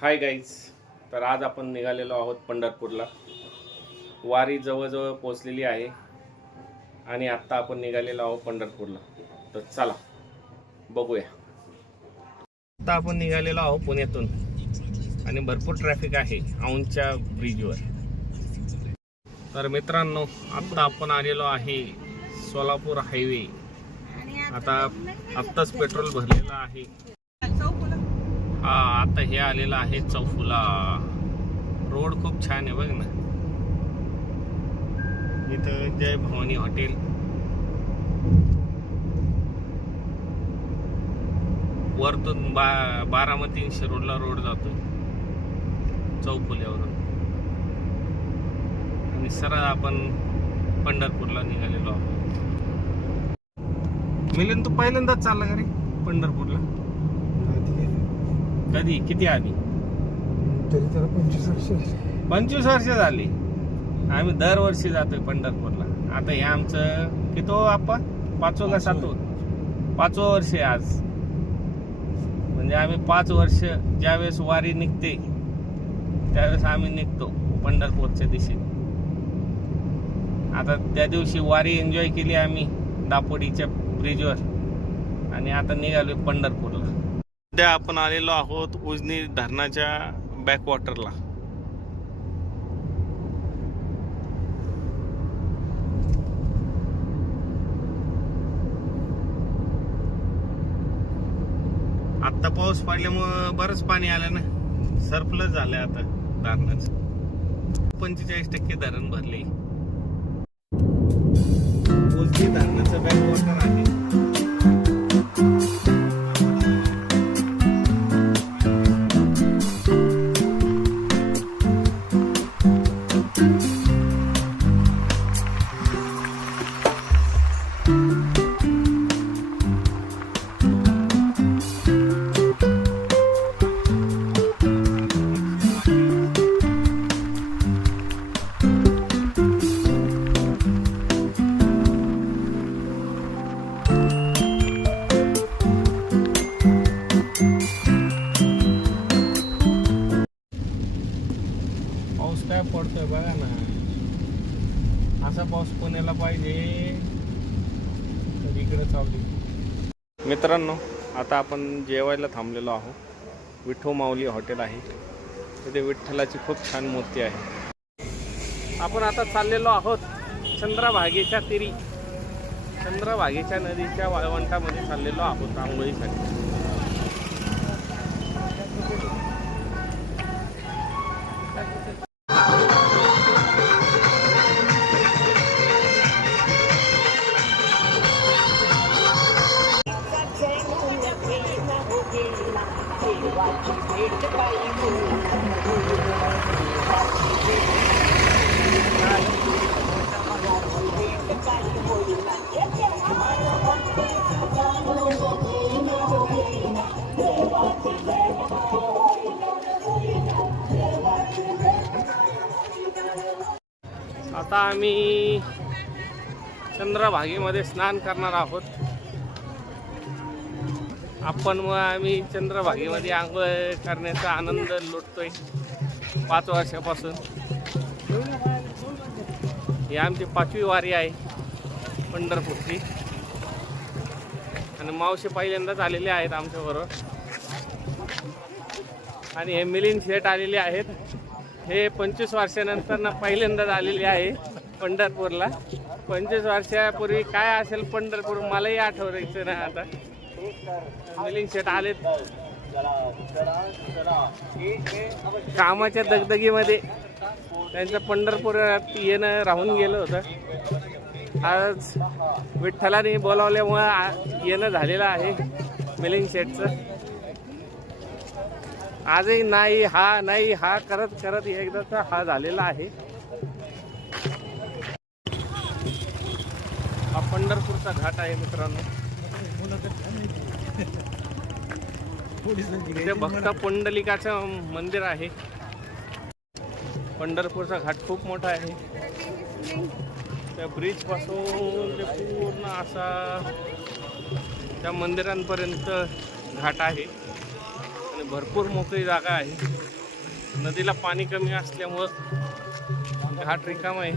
Hi guys. तर आज आपण निघालेलो आहोत पंढरपूरला. वारी जवळजवळ पोचलेली आहे आणि आत्ता आपण निघालेलो आहोत पंढरपूरला. तर चला बघूया. आता आपण निघालेलो आहोत पुण्यातून आणि भरपूर ट्रॅफिक आहे औंधच्या ब्रिजवर. तर मित्रांनो, आत्ता आपण आलेलो आहे सोलापूर हायवे. आत्ताच पेट्रोल भरलेलं आहे. आता हे आलेलं आहे चौफुला. रोड खूप छान आहे बघ ना. इथं जय भवानी हॉटेल, वरतून बारामती शिरोडला रोड जातो चौफुल्यावरून आणि सरळ आपण पंढरपूरला निघालेलो आहोत. मिलिंद, तू पहिल्यांदाच चालला का रे पंढरपूरला? कधी, किती आधी? तरी त्याला 25 वर्ष झाली. आम्ही दरवर्षी जातोय पंढरपूरला. आता हे आमचं किती आपण 5वं का 5वं वर्ष आहे आज. म्हणजे आम्ही 5 वर्ष ज्यावेळेस वारी निघते त्यावेळेस आम्ही निघतो पंढरपूरच्या दिशेने. आता त्या दिवशी वारी एन्जॉय केली आम्ही दापोडीच्या ब्रिजवर आणि आता निघालोय पंढरपूरला. सध्या आपण आलेलो आहोत उजनी धरणाच्या बॅकवॉटरला. आता पाऊस पडल्यामुळं बरंच पाणी आलं ना, सरप्लस झालंय आता धरणाचं. 45% धरण भरले. उजनी धरणाचं बॅकवॉटर आहे. काय पडतोय बघा ना. असा पाऊस पुण्याला पाहिजे तर इकडे चालू. मित्रांनो, आता आपण जेवायला थांबलेलो आहोत. विठो माऊली हॉटेल आहे. तिथे विठ्ठलाची खूप छान मूर्ती आहे. आपण आता चाललेलो आहोत चंद्रभागेच्या तीरी. चंद्रभागेच्या नदीच्या वाळवंटामध्ये चाललेलो आहोत आंघोळीसाठी. आता आम्ही चंद्रभागेमध्ये स्नान करणार आहोत. आम्ही चंद्रभागेमध्ये आंघोळ करण्याचा आनंद लुटतोय 5 वर्षापासून. ही आमची 5वी वारी आहे पंढरपूरची आणि मावशी पहिल्यांदाच आलेले आहेत आमच्याबरोबर. आणि हे मिलिंद शेठ आलेले आहेत. हे 25 वर्षानंतर पहिल्यांदाच आलेले आहे पंढरपूरला. 25 वर्षापूर्वी काय असेल पंढरपूर मलाही आठवायचं ना. आता मिलिंद शेठ आलेत. कामाच्या दगदगीमध्ये त्यांचं पंढरपुरात येणं राहून गेलं होतं. आज विठ्ठलाने बोलावल्यामुळं येणं झालेलं आहे मिलिंद शेठचं. आजही नाही हा करत करत एकदाचा हा झालेला आहे. हा पंढरपूरचा घाट आहे मित्रांनो. इथे भक्त पुंडलिकाचं मंदिर आहे. पंढरपूरचा घाट खूप मोठा आहे. त्या ब्रिज पासून ते पूर्ण असा त्या मंदिरांपर्यंत घाट आहे आणि भरपूर मोकळी जागा आहे. नदीला पाणी कमी असल्यामुळं घाट रिकामा आहे.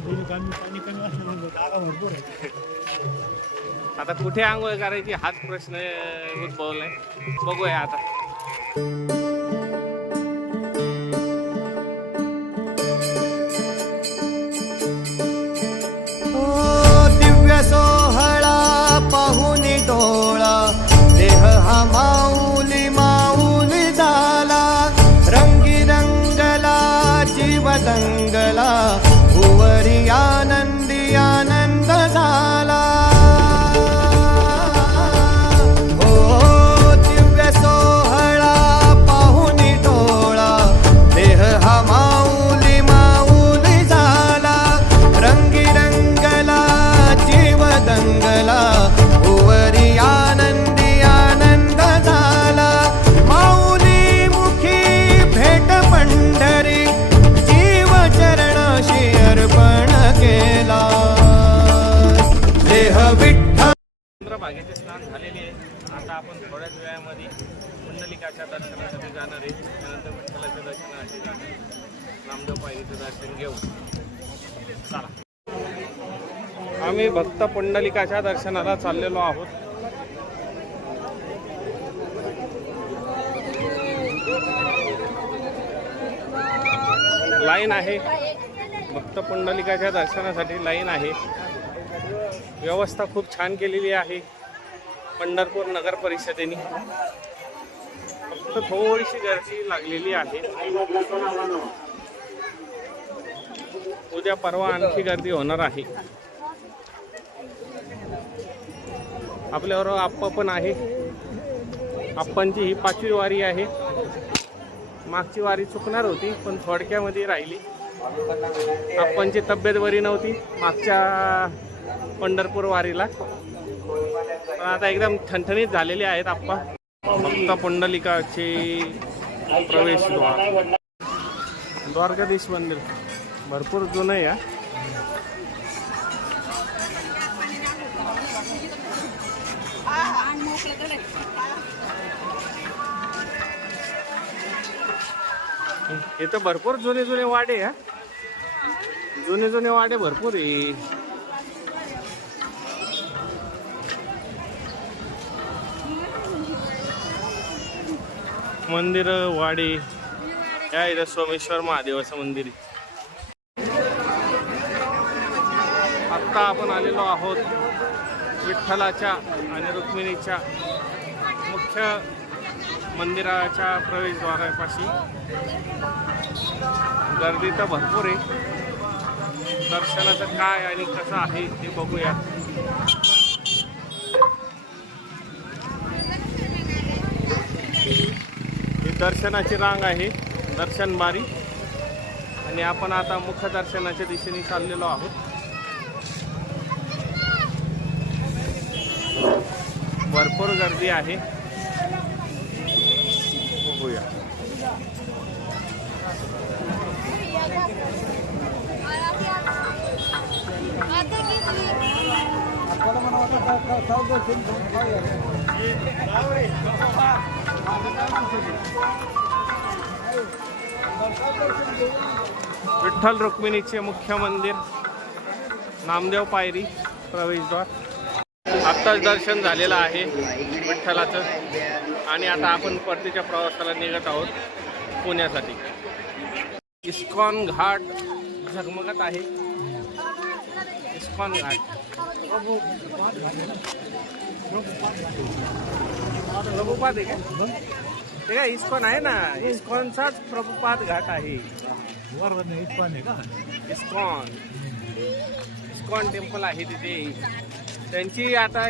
पाणी कमी असल्यामुळे जागा भरपूर आहे. आता कुठे आंघोळ करायची हाच प्रश्न उद्भवलाय. बघूया आता. दिव्य सोहळा पाहुनी डोळा देह हा माऊली माऊली झाला. रंगी रंगला जीव दंगला भुवरी आनंदी आनंद झाला. हो दिव्य सोहळा पाहुनी डोळा देह हा माऊली माऊली झाला. रंगी रंगला जीव दंगला भुवरी आनंदी आनंद झाला. माऊली मुखी भेट पंढरी जीव चरणाशी अर्पण केला. देह विठ्ठल चंद्रभागेचे स्नान झालेले आहे. आता आपण थोड्याच वेळामध्ये पुंडलिकाच्या दर्शनासाठी जाणार आहे. त्यानंतर विठ्ठलाच्या दर्शनासाठी जाणार आहे. नामदेव पायरीचं दर्शन घेऊ. चला. आम्ही भक्त पुंडलिकाच्या दर्शनाला चाललेलो आहोत. लाईन आहे. भक्त पुंडलिकाच्या दर्शनासाठी लाईन आहे. व्यवस्था खूप छान केलेली आहे पंढरपूर नगर परिषदेने. फक्त थोडीशी गर्दी लागलेली आहे. उद्या परवा आणखी गर्दी होणार आहे. आपल्याबरोबर आप्पा पण आहे. आप्पांची ही 5वी वारी आहे. मागची वारी चुकणार होती पण थोडक्यामध्ये राहिली. आप्पांची तब्येत बरी नव्हती मागच्या पंढरपूर वारीला, पण आता एकदम ठणठणीत झालेले आहेत आप्पा. भक्त पुंडलिकाचे प्रवेशद्वार द्वारकाधीश मंदिर भरपूर जुनं आहे. इथं भरपूर जुने जुने वाडे आहे. जुने जुने वाडे भरपूर आहे. मंदिर वाडे या इथं सोमेश्वर महादेवाचं मंदिर आहे. आत्ता आपण आलेलो आहोत विठ्ठलाच्या आणि रुक्मिणीच्या मुख्य मंदिराच्या प्रवेशद्वारापाशी. गर्दी तर भरपूर आहे. दर्शनाचं काय आणि कसं आहे ते बघूया. ही दर्शनाची रांग आहे, दर्शन बारी, आणि आपण आता मुख्य दर्शनाच्या दिशेने चाललेलो आहोत. भरपूर गर्दी आहे. बघूया. विठ्ठल रुक्मिणीचे मुख्य मंदिर, नामदेव पायरी प्रवेशद्वार. आत्ताच दर्शन झालेलं आहे विठ्ठलाचं, आणि आता आपण परतीच्या प्रवासाला निघत आहोत पुण्यासाठी. इस्कॉन घाट झगमगत आहे. इस्कॉन घाट प्रभुपाद आहे का? ते काय इस्कॉन आहे ना, इस्कॉनचाच प्रभुपाद घाट आहे. इस्कॉन आहे का? इस्कॉन इस्कॉन टेम्पल आहे तिथे. त्यांची आता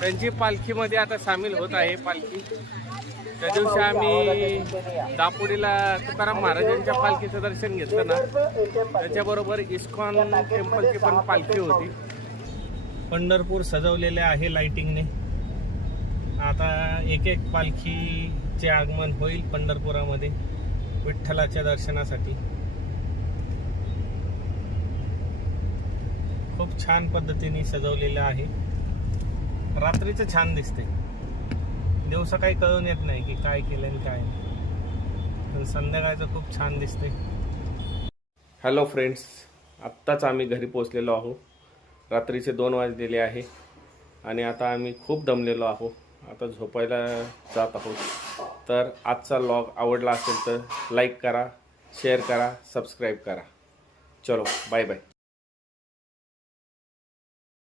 त्यांची पालखीमध्ये आता सामील होत आहे पालखी. त्या दिवशी आम्ही दापोडीला तुकाराम महाराजांच्या पालखीचं दर्शन घेतलं ना, त्याच्याबरोबर इस्कॉन टेम्पलची पण पालखी होती. पंढरपूर सजवलेले आहे लाइटिंगने. आता एक एक पालखीचे आगमन होईल पंढरपुरामध्ये विठ्ठलाच्या दर्शनासाठी. खूप छान पद्धतीने सजवलेलं आहे. रात्रीचं छान दिसते, दिवसा काही कळून येत नाही की काय केलं आणि काय नाही, पण संध्याकाळचं खूप छान दिसते. हॅलो फ्रेंड्स, आत्ताच आम्ही घरी पोचलेलो आहोत. रात्रीचे 2 वाजलेले आहे आणि आता आम्ही खूप दमलेलो आहोत. आता झोपायला जात आहोत. तर आजचा व्लॉग आवडला असेल तर लाईक करा, शेअर करा, सबस्क्राईब करा. चलो बाय बाय.